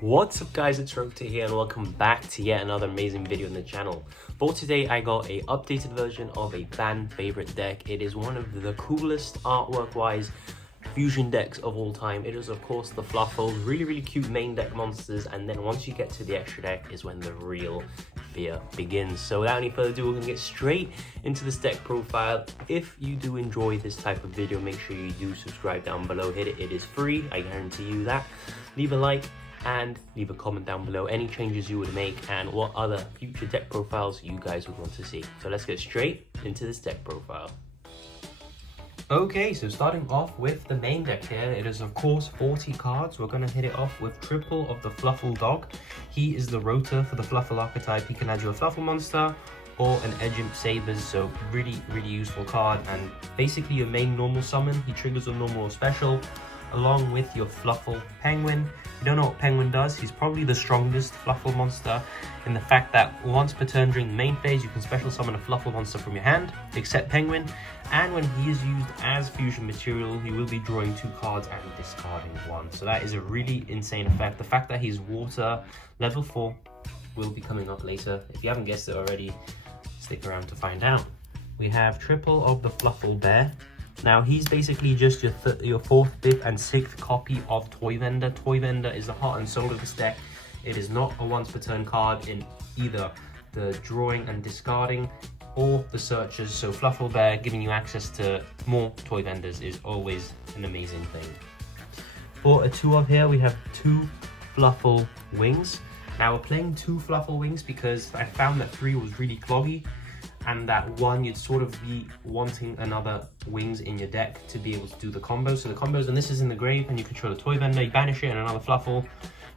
What's up guys, it's Rota here and welcome back to yet another amazing video on the channel. For today I got a updated version of a fan favorite deck. It is one of the coolest artwork wise fusion decks of all time. It is of course the Fluffal, really cute main deck monsters, and then once you get to the extra deck is when the real fear begins. So without any further ado, we're gonna get straight into this deck profile. If you do enjoy this type of video, make sure you do subscribe down below, hit it, it is free, I guarantee you that. Leave a like and leave a comment down below any changes you would make and what other future deck profiles you guys would want to see. So let's get straight into this deck profile. Okay, so starting off with the main deck here, it is of course 40 cards. We're going to hit it off with triple of the Fluffal Dog. He is the rotor for the Fluffal archetype. He can add you a Fluffal monster or an Edgimp Sabers, so really useful card. And basically your main normal summon, he triggers a normal or special along with your Fluffal Penguin. If you don't know what Penguin does, he's probably the strongest Fluffal monster in the fact that once per turn during the main phase, you can special summon a Fluffal monster from your hand, except Penguin, and when he is used as fusion material, you will be drawing 2 cards and discarding 1. So that is a really insane effect. The fact that he's water level 4 will be coming up later. If you haven't guessed it already, stick around to find out. We have triple of the Fluffal Bear. Now he's basically just your 4th, 5th and 6th copy of Toy Vendor. Toy Vendor is the heart and soul of this deck. It is not a once per turn card in either the drawing and discarding or the searches. So Fluffal Bear giving you access to more Toy Vendors is always an amazing thing. For a 2 of here, we have 2 Fluffal Wings. Now we're playing 2 Fluffal Wings because I found that 3 was really cloggy, and that 1 you'd sort of be wanting another wings in your deck to be able to do the combos. So the combos, and this is in the grave, and you control a Toy Vendor, you banish it and another Fluffal,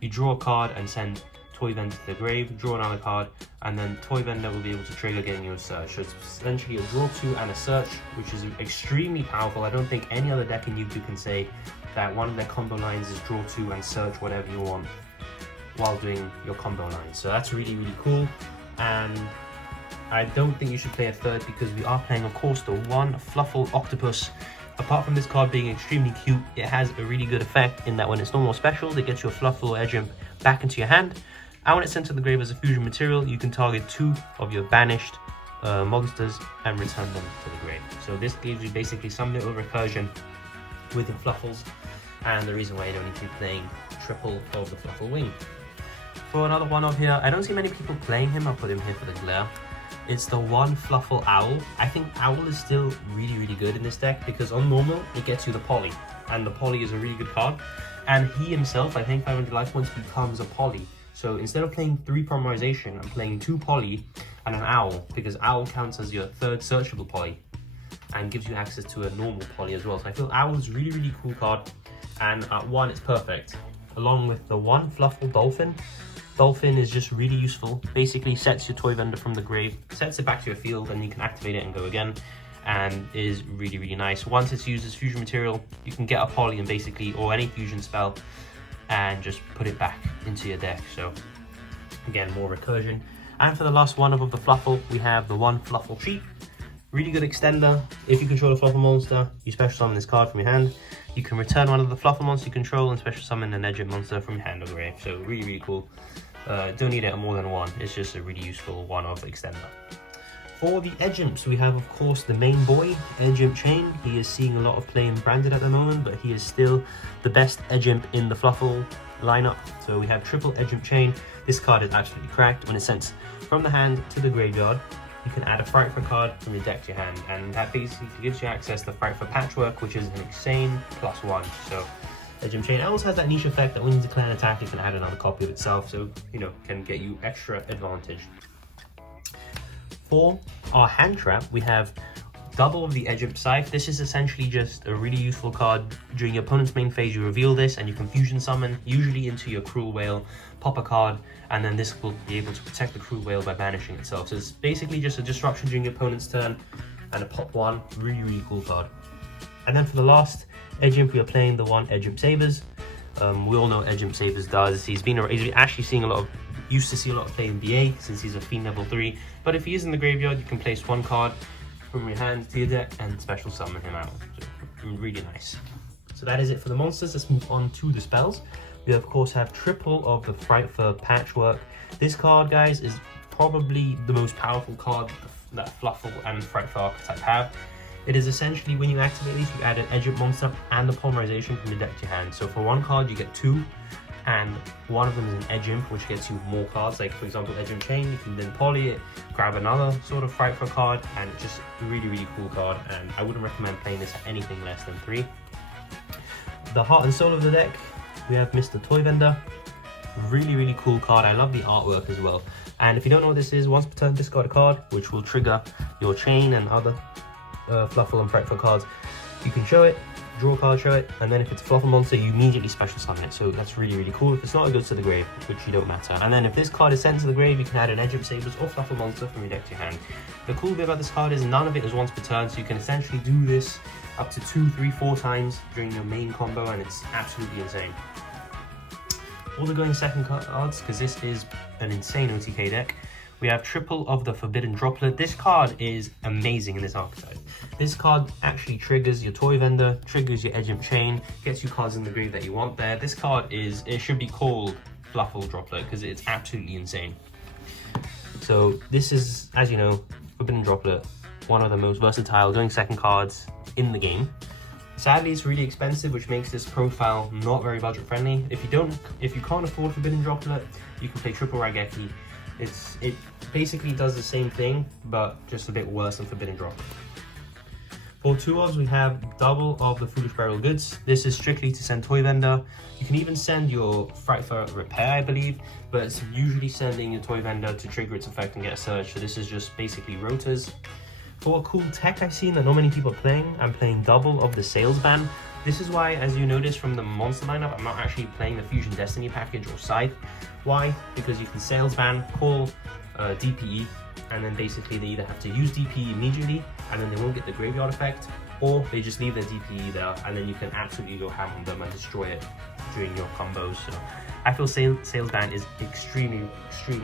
you draw a card and send Toy Vendor to the grave, draw another card, and then Toy Vendor will be able to trigger getting you a search. So it's essentially a draw 2 and a search, which is extremely powerful. I don't think any other deck in YuGiOh can say that one of their combo lines is draw 2 and search whatever you want while doing your combo lines. So that's really cool. And I don't think you should play a 3rd because we are playing, of course, the 1 Fluffal Octopus. Apart from this card being extremely cute, it has a really good effect in that when it's normal or special, it gets your Fluffal or Edgimp back into your hand. And when it's sent to the grave as a fusion material, you can target 2 of your banished monsters and return them to the grave. So this gives you basically some little recursion with your Fluffals, and the reason why you don't need to be playing triple of the Fluffal Wing. For another one of here, I don't see many people playing him. I'll put him here for the glare. It's the 1 Fluffal Owl. I think Owl is still really good in this deck because on normal, it gets you the Poly. And the Poly is a really good card. And he himself, I think 500 life points, becomes a Poly. So instead of playing 3 Polymerization, I'm playing 2 Poly and an Owl, because Owl counts as your 3rd searchable Poly and gives you access to a normal Poly as well. So I feel Owl is a really cool card, and at 1 it's perfect. Along with the 1 Fluffal Dolphin. Dolphin is just really useful. Basically sets your Toy Vendor from the grave, sets it back to your field, and you can activate it and go again, and is really nice. Once it's used as fusion material, you can get a Poly and basically, or any fusion spell, and just put it back into your deck. So again, more recursion. And for the last one of the Fluffal, we have the 1 Fluffal Cheat. Really good extender. If you control a Fluffal monster, you special summon this card from your hand. You can return one of the Fluffal monsters you control and special summon an Edgimp monster from your hand or grave. So really cool. Don't need it more than 1. It's just a really useful one-off extender. For the Edgimps, we have, of course, the main boy, Edgimp Chain. He is seeing a lot of play in Branded at the moment, but he is still the best Edgimp in the Fluffal lineup. So we have triple Edgimp Chain. This card is absolutely cracked. When it's sent from the hand to the graveyard, you can add a Frightful card from your deck to your hand, and that basically gives you access to Frightful Patchwork, which is an insane +1. So Edgimp Chain also has that niche effect that when you declare an attack, you can add another copy of itself, so can get you extra advantage. For our hand trap, we have double of the Edgimp Scythe. This is essentially just a really useful card. During your opponent's main phase, you reveal this and you can fusion summon, usually into your Cruel Whale, pop a card, and then this will be able to protect the Cruel Whale by banishing itself. So it's basically just a disruption during your opponent's turn and a pop 1. Really cool card. And then for the last Edgimp, we are playing the 1 Edgimp Sabers. We all know what Edgimp Sabers does. He's actually seeing used to see a lot of play in BA since he's a Fiend level 3. But if he is in the graveyard, you can place 1 card from your hand to your deck and special summon him out. So really nice. So that is it for the monsters. Let's move on to the spells. We of course have triple of the Frightful Patchwork. This card, guys, is probably the most powerful card that Fluffal and Frightful archetype have. It is essentially, when you activate these, you add an Edge monster and the polymerization from the deck to your hand. So for one card you get 2, and one of them is an Edge Imp, which gets you more cards. Like for example, Edge Imp Chain, you can then poly it, grab another sort of Frightful card, and it's just a really, really cool card. And I wouldn't recommend playing this at anything less than 3. The heart and soul of the deck, we have Mr. Toy Vendor. Really, really cool card. I love the artwork as well. And if you don't know what this is, once per turn discard a card, which will trigger your Chain and other Fluffal and Frightful cards. You can show it, draw a card, show it, and then if it's a Fluffal monster, you immediately special summon it. So that's really, really cool. If it's not, it goes to the grave, which you don't matter. And then if this card is sent to the grave, you can add an Edge of Sabers or Fluffal monster from your deck to your hand. The cool bit about this card is none of it is once per turn, so you can essentially do this up to 2, 3, 4 times during your main combo, and it's absolutely insane. All the going second cards, because this is an insane OTK deck. We have triple of the Forbidden Droplet. This card is amazing in this archetype. This card actually triggers your Toy Vendor, triggers your Edge Imp Chain, gets you cards in the grave that you want there. This card is, it should be called Fluffal Droplet because it's absolutely insane. So this is, as you know, Forbidden Droplet, one of the most versatile going second cards in the game. Sadly, it's really expensive, which makes this profile not very budget friendly. If you can't afford Forbidden Droplet, you can play Triple Raigeki. It basically does the same thing, but just a bit worse than Forbidden Droplet. For 2 odds, we have double of the Foolish Burial Goods. This is strictly to send Toy Vendor. You can even send your Frightful Repair, I believe, but it's usually sending your Toy Vendor to trigger its effect and get a surge. So this is just basically rotors. For a cool tech I've seen that not many people are playing, I'm playing double of the Sales Ban. This is why, as you notice from the monster lineup, I'm not actually playing the Fusion Destiny package or Scythe. Why? Because you can Sales Ban, call DPE, and then basically they either have to use DPE immediately, and then they won't get the graveyard effect, or they just leave their DPE there, and then you can absolutely go ham on them and destroy it during your combos. So I feel Sales Ban is extremely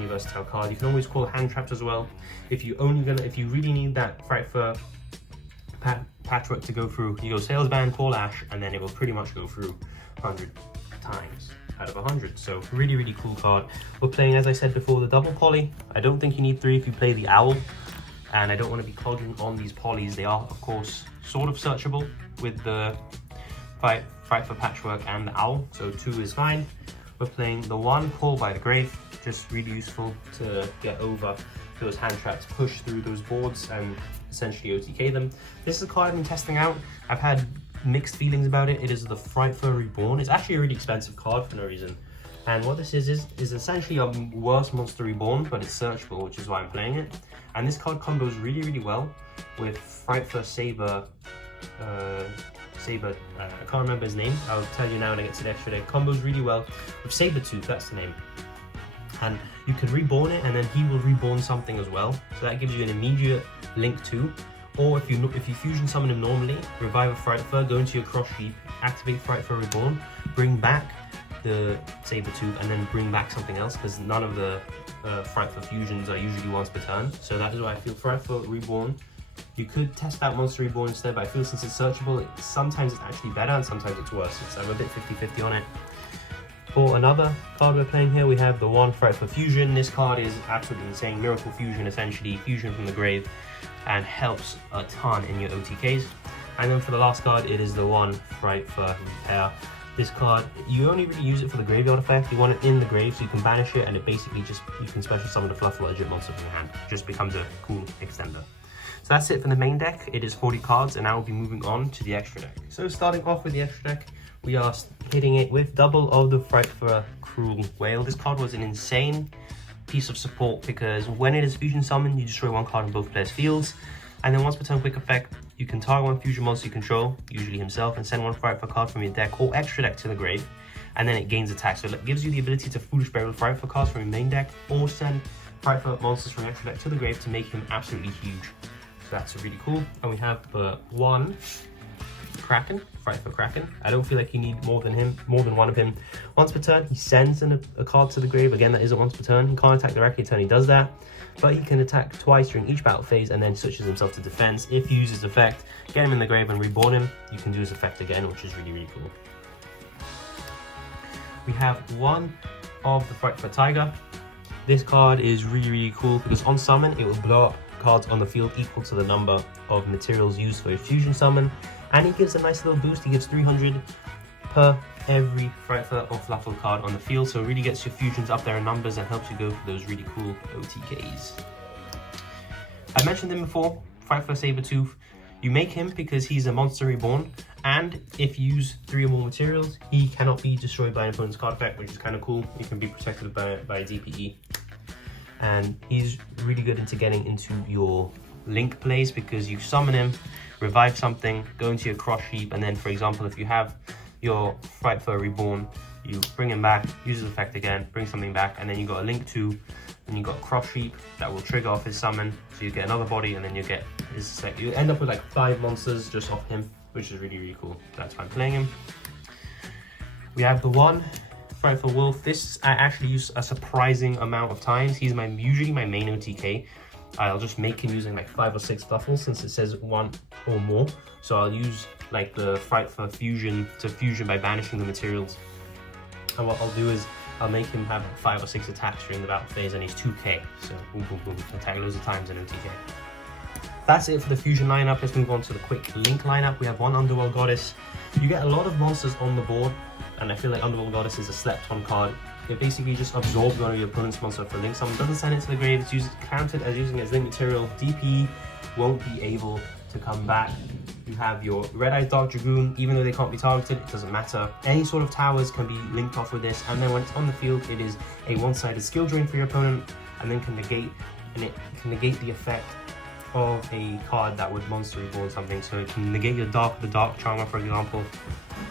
versatile card. You can always call Hand Traps as well. If you really need that Frightful Patchwork to go through, you go Sales Ban, call Ash, and then it will pretty much go through 100 times out of 100. So really, really cool card. We're playing, as I said before, the double poly. I don't think you need 3 if you play the Owl, and I don't want to be clogging on these polys. They are, of course, sort of searchable with the Frightful Patchwork and the Owl, so 2 is fine. We're playing the 1 Call by the Grave, just really useful to get over those hand traps, push through those boards, and essentially OTK them. This is a card I've been testing out. I've had mixed feelings about it. It is the Frightful Reborn. It's actually a really expensive card for no reason. And what this is essentially a worse Monster Reborn, but it's searchable, which is why I'm playing it. And this card combos really, really well with Frightful Saber. I can't remember his name. I'll tell you now when I get to the extra deck. Combos really well with Sabertooth, that's the name. And you can reborn it, and then he will reborn something as well. So that gives you an immediate link to. Or if you fusion summon him normally, revive a Frightful, go into your cross sheep, activate Frightful Reborn, bring back the Sabertooth, and then bring back something else, because none of the Frightful fusions are usually once per turn. So that is why I feel Frightful Reborn. You could test out Monster Reborn instead, but I feel since it's searchable, sometimes it's actually better and sometimes it's worse. So I'm a bit 50-50 on it. For another card we're playing here, we have the 1 Frightful Fusion. This card is absolutely insane. Miracle Fusion, essentially, fusion from the grave, and helps a ton in your OTKs. And then for the last card, it is the 1 Frightful Repair. This card, you only really use it for the graveyard effect. You want it in the grave so you can banish it, and it basically just, you can special summon the Fluffal legit monster from your hand. It just becomes a cool extender. So that's it for the main deck. It is 40 cards, and now we'll be moving on to the extra deck. So starting off with the extra deck, we are hitting it with double of the Frightful Cruel Whale. This card was an insane piece of support because when it is fusion summoned, you destroy 1 card on both players' fields, and then once per turn quick effect, you can target 1 fusion monster you control, usually himself, and send 1 Frightful card from your deck or extra deck to the grave, and then it gains attack. So it gives you the ability to Foolish Burial Frightful cards from your main deck, or send Frightful monsters from your extra deck to the grave to make him absolutely huge. So that's really cool. And we have the 1 Kraken, Frightful Kraken. I don't feel like you need more than 1 of him. Once per turn, he sends a card to the grave. Again, that isn't once per turn. He can't attack directly until he does that, but he can attack twice during each battle phase and then switches himself to defense. If you use his effect, get him in the grave and reborn him, you can do his effect again, which is really, really cool. We have one of the Frightful Tiger. This card is really cool because on summon it will blow up cards on the field equal to the number of materials used for a fusion summon, and he gives a nice little boost. He gives 300 per every Frightful or Fluffal card on the field, so it really gets your fusions up there in numbers and helps you go for those really cool OTKs. I mentioned him before, Frightful Sabertooth. You make him because he's a monster reborn, and if you use 3 or more materials, he cannot be destroyed by an opponent's card effect, which is kind of cool. He can be protected by DPE. And he's really good into getting into your link plays because you summon him, revive something, go into your cross sheep, and then, for example, if you have your Frightful Reborn, you bring him back, use his effect again, bring something back, and then you got a link to, and you got a cross sheep that will trigger off his summon, so you get another body, and then you get his, you end up with like 5 monsters just off him, which is really cool. That's why I'm playing him. We have the one Frightful Wolf. This I actually use a surprising amount of times. He's usually my main OTK. I'll just make him using like 5 or 6 Fluffals since it says 1 or more. So I'll use like the Frightful Fusion to fusion by banishing the materials. And what I'll do is I'll make him have 5 or 6 attacks during the battle phase, and he's 2k. So boom, attack loads of times in OTK. That's it for the fusion lineup. Let's move on to the quick link lineup. We have one Underworld Goddess. You get a lot of monsters on the board, and I feel like Underworld Goddess is a slept on card. It basically just absorbs one of your opponent's monster for link summon, doesn't send it to the grave, it's counted as using it as link material. DPE won't be able to come back. You have your Red Eyes Dark Dragoon, even though they can't be targeted, it doesn't matter. Any sort of towers can be linked off with this, and then when it's on the field, it is a one-sided skill drain for your opponent, and then can negate the effect of a card that would monster reborn something. So it can negate your the Dark Charmer, for example,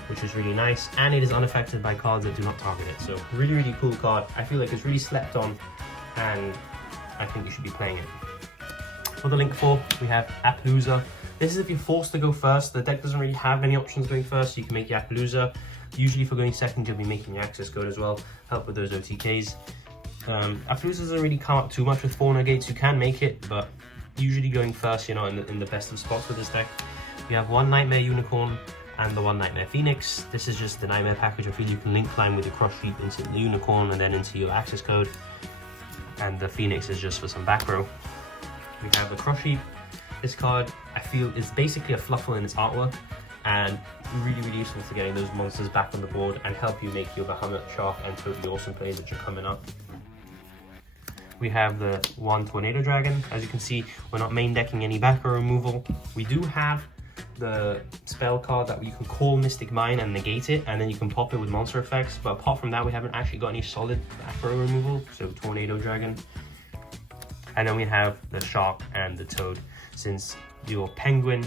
which is really nice, and it is unaffected by cards that do not target it. So really cool card. I feel like it's really slept on, and I think you should be playing it. For the link 4, we have Appaloosa. This is if you're forced to go first. The deck doesn't really have many options going first, so you can make your Appaloosa. Usually for going second, you'll be making your access code as well, help with those OTKs. Appaloosa doesn't really come up too much with 4 negates. You can make it, but usually going first, you're not in the best of spots with this deck. You have one Nightmare Unicorn and the one Nightmare Phoenix. This is just the Nightmare package. I feel you can link climb with your cross sheep into the Unicorn and then into your access code. And the Phoenix is just for some back row. We have the cross sheep. This card, I feel, is basically a Fluffal in its artwork, and really useful for getting those monsters back on the board and help you make your Bahamut, Shark, and Totally Awesome plays that are coming up. We have the one Tornado Dragon. As you can see, we're not main decking any back row removal. We do have the spell card that you can call Mystic Mine and negate it, and then you can pop it with monster effects. But apart from that, we haven't actually got any solid back row removal, so Tornado Dragon. And then we have the Shark and the Toad, since your Penguin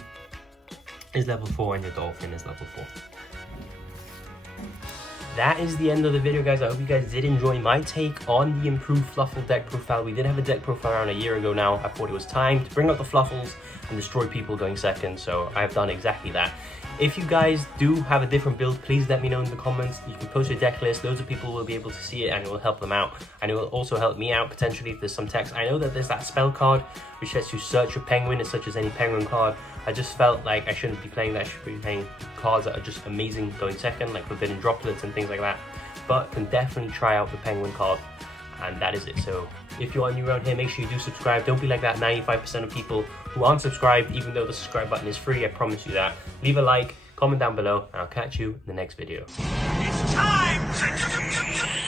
is level 4 and your Dolphin is level 4. That is the end of the video, guys. I hope you guys did enjoy my take on the improved Fluffal deck profile. We did have a deck profile around a year ago now. I thought it was time to bring out the Fluffals and destroy people going second, so I've done exactly that. If you guys do have a different build, please let me know in the comments. You can post your deck list. Loads of people will be able to see it, and it will help them out. And it will also help me out potentially if there's some text. I know that there's that spell card which lets you search your Penguin. It's such as any Penguin card. I just felt like I shouldn't be playing that. I should be playing cards that are just amazing going second, like Forbidden Droplets and things like that. But can definitely try out the Penguin card, and that is it. So if you are new around here, make sure you do subscribe. Don't be like that 95% of people who aren't subscribed, even though the subscribe button is free. I promise you that. Leave a like, comment down below, and I'll catch you in the next video. It's time!